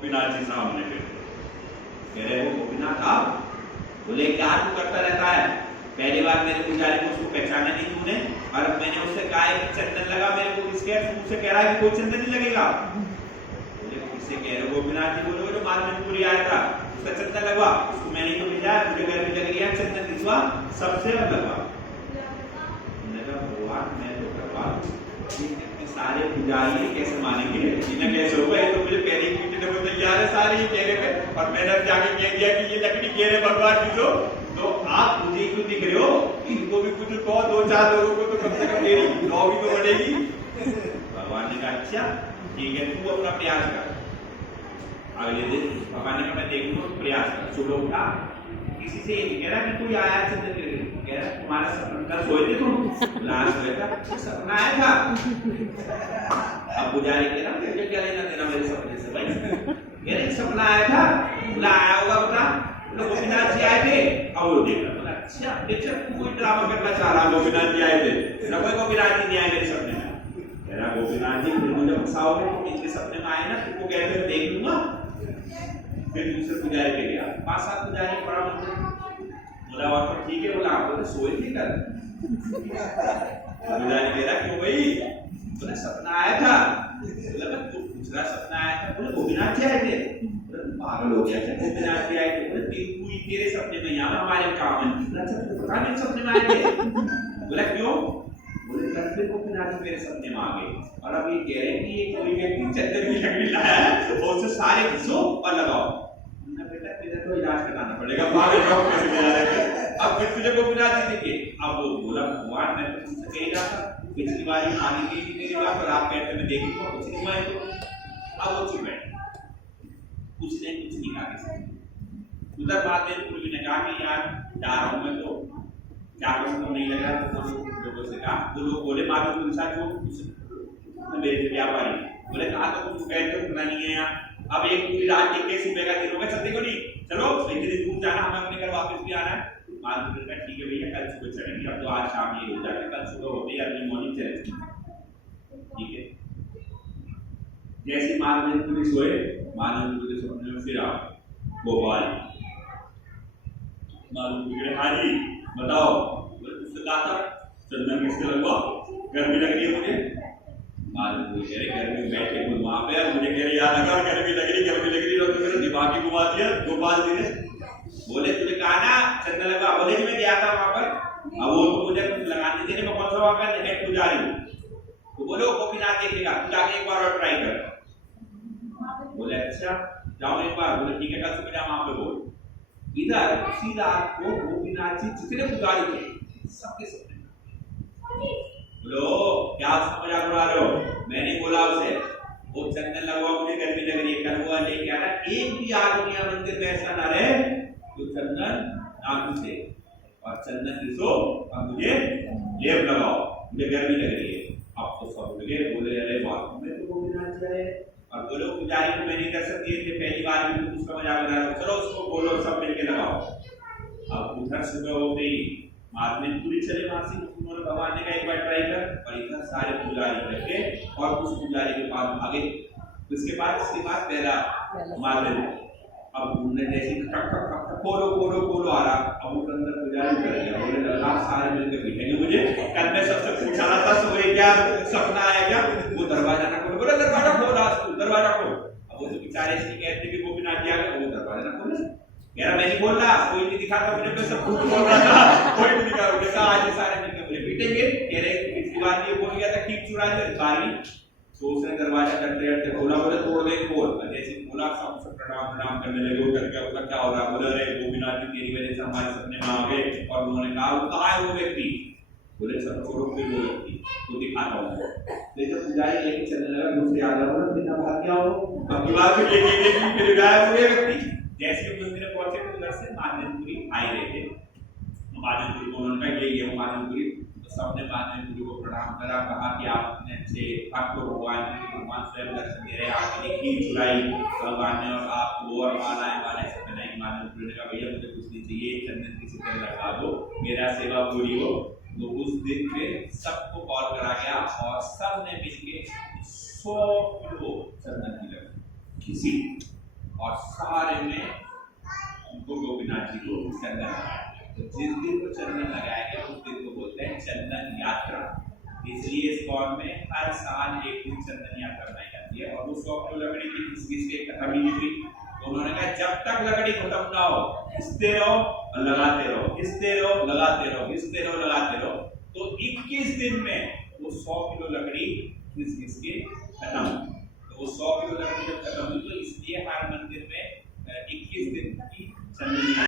गोपीनाथ जी सामने कह रहे हो गोपीनाथ आप बोले क्या तू करता रहता है। पहली बार मेरे पुजारी को उसको पहचाना नहीं तूने और अब मैंने उससे कहा है कि चंदन लगा मेरे को किसके मुझसे कह रहा है कि कोई चंदन नहीं लगेगा। बोले किससे कह रहे हो गोपीनाथ जी। बोले जो माधवपुरी आया था उसका चंदन लगवा उसको मैंने तो भेजा मुझे घर में लग गया चंदन खिंचवा सबसे अब लगवा। भगवान मैं तो करवा सारे पुजारी कैसे मानेंगे इन्हें कैसे होगा। ये तो मुझे पहले ही पीटने को तैयार है सारे ही कह रहे थे और मैंने जाके कह दिया कि ये लकड़ी कह रहे भगवान की तो आप मुझे क्यों दिख रहे हो। इनको भी कुछ कहो दो चार लोगों को तो कम से कम मेरी नौ भी तो बढ़ेगी। भगवान ने कहा अच्छा ठीक है तू अपना प्रयास कर। अगले दिन भगवान ने कहा मैं देखूंगा प्रयास कर। सुबह उठा किसी से ये नहीं कह रहा कि कोई आया चंदन कह रहा तुम्हारा सपना सोए थे तुम लास्ट सोया था सपना आया था। अब पुजारी कह रहा मुझे क्या लेना देना मेरे सपने से भाई कह रहे सपना आया था बोला आया होगा बता बोला गोपीनाथ जी आए थे अब वो देख रहा बोला अच्छा देखा तू कोई ड्रामा करना चाह रहा गोपीनाथ जी आए थे ना कोई गोपीनाथ जी नहीं आए मेरे सपने में। कह रहा गोपीनाथ जी फिर मुझे फंसाओगे तुम इनके सपने में आए ना तुमको कहते हैं देख लूंगा। फिर दूसरे पुजारी पे गया 5-7 पुजारी पड़ा मंदिर बोला और तो ठीक है बोला आप बोले सोए थे कल। पुजारी कह रहा क्यों भाई बोला सपना आया था बोला मैं तो दूसरा सपना आया था बोले गोपीनाथ जी आए थे बोला पागल हो गया क्या गोपीनाथ जी आए थे बोले पूरी तेरे सपने में यहाँ हमारे काम है अच्छा तो पता नहीं सपने में आए थे बोला क्यों बोले कल से गोपीनाथ जी मेरे सपने में आ गए और अब ये कह रहे हैं कि ये कोई व्यक्ति चंदन की लकड़ी लाया है और उसे सारे घिसो और लगाओ। बेटा तेरा तो इलाज कराना पड़ेगा पागल क्यों कैसे जा रहे हैं अब फिर तुझे गोपीनाथ जी दिखे। अब वो बोला भगवान मैं तो तुझसे कह रहा था पिछली बार ही मानी थी मेरी बात और आप कहते मैं देखूंगा कुछ नहीं माने तो अब वो चुप बैठा उसने कुछ नहीं कहा। उधर बात में पूर्वी ने कहा कि यार जा रहा हूं मैं तो क्या करूं नहीं लग रहा तो लोगों से कहा तो लोग बोले मालूम तुम साथ जो मेरे व्यापारी बोले कहा तो तुम कहते हो सुना नहीं है यहाँ अब एक पूरी रात एक कैसी बेगा दिन होगा चलते को नहीं चलो एक दिन दूर जाना हमें अपने घर वापस भी आना है। मालूम का ठीक है भैया कल सुबह चलेंगे अब तो आज शाम ये हो जाएगा कल सुबह होते ही अर्ली मॉर्निंग चलेंगे ठीक है। जैसे मालूम पुलिस सोए मालूम पुलिस सपने में फिर आओ भोपाल मालूम हाँ जी बताओ तुझसे कहा था चंदन किससे लगवा गर्मी लग रही है मुझे मालूम कह रहे गर्मी बैठे खुद वहां पे मुझे कह रहे याद लगा गर्मी लग रही तो मेरा दिमाग ही घुमा दिया गोपाल जी ने। बोले तुझे कहा ना चंदन लगा बोले जी मैं गया था वहां पर अब वो तो मुझे कुछ लगाने देने में कौन सा वहां का हेड पुजारी तो बोले गोपीनाथ देखेगा तू जाके एक बार और ट्राई कर। बोले अच्छा जाओ एक बार बोले ठीक है कल सुबह वहां पे बोल। इधर उसी रात को गोपीनाथ जी जितने पुजारी थे सबके सपने बोलो क्या उसका मजाक उड़ा रहे हो मैंने बोला उसे वो चंदन लगवा मुझे गर्मी लग रही है कल हुआ नहीं क्या रहा एक भी आदमी या मंदिर में ऐसा ना रहे तो चंदन ना घुसे और चंदन घिसो और मुझे लेप लगाओ मुझे गर्मी लग रही है। अब तो सब लगे बोले अरे बात में तो गोपीनाथ जी आए और बोलो पुजारी को मैंने दर्शन दिए थे पहली बार भी तुम उसका मजाक बना रहे हो चलो उसको बोलो सब मिलके लगाओ। अब उधर सुबह हो गई माधवन पूरी चले वहां से उन्होंने भगवान ने कहा एक बार ट्राई कर और इधर सारे पुजारी बैठे और उस पुजारी के पास भागे उसके बाद पहला माधवन अब उन्होंने जैसे खोलो आ रहा अब वो अंदर पुजारी कर गया बोले लल्ला सारे मिलकर बैठेंगे मुझे कल मैं सबसे पूछा रहा था सोए क्या सपना आया क्या वो दरवाजा ना खोलो बोले दरवाजा खोल आज तू दरवाजा खोल। अब वो जो बेचारे इसलिए कहते कि गोपीनाथ जी आ गए वो दरवाजा ना खोले यार मैं नहीं बोल रहा कोई नहीं दिखा था मुझे सब कुछ बोल रहा था कोई नहीं दिखा मुझे कहा आज सारे मिलकर मुझे पीटेंगे कह रहे पिछली बार ये बोल गया था ठीक चुरा दे बारी तो उसने दरवाजा करते खोला बोले तोड़ दे खोल जैसे खोला सब प्रणाम करने लगे उधर क्या उसका क्या हो रहा बोले अरे गोपीनाथ जी तेरी वजह से हमारे सपने में आ गए और उन्होंने कहा वो कहाँ है वो व्यक्ति बोले सब छोड़ो फिर वो व्यक्ति तो दिखाता हूँ लेकिन पुजारी लेके चलने लगा दूसरे आदमी बोला बिना भाग गया हो अब की बात फिर लेके फिर गायब हो गया व्यक्ति। जैसे मंदिर में पहुंचे तो उधर से माधवपुरी आए रहे थे माधवपुरी को उन्होंने कहा ये माधवपुरी तो सबने माधवपुरी को प्रणाम करा कहा कि आप इतने अच्छे भक्त भगवान स्वयं दर्शन दे रहे आपने खीर चुराई भगवान ने और आपको और मालाएं सब बनाई। माधवपुरी ने कहा भैया मुझे कुछ नहीं चाहिए चंदन की सिक्कर लगा दो मेरा सेवा पूरी हो। तो उस दिन पे सबको कॉल करा गया और सब ने मिलके 100 किलो चंदन की लकड़ी किसी और सारे में उनको गोपीनाथ जी को चंदन लगाया। तो जिस दिन वो चंदन लगाएंगे उस दिन को बोलते हैं चंदन यात्रा। इसलिए इस फॉर्म में हर साल एक दिन चंदन यात्रा बनाई जाती है। और वो 100 किलो लकड़ी की घिस के खत्म ही नहीं हुई। तो उन्होंने कहा जब तक लकड़ी खत्म ना हो घिसते रहो और लगाते रहो, घिसते रहो लगाते रहो, घिसते रहो लगाते रहो। तो 21 दिन में वो 100 किलो लकड़ी घिस के खत्म। तो वो 100 किलो लकड़ी जब खत्म हुई तो इसलिए हर मंदिर में 21 दिन की चंदन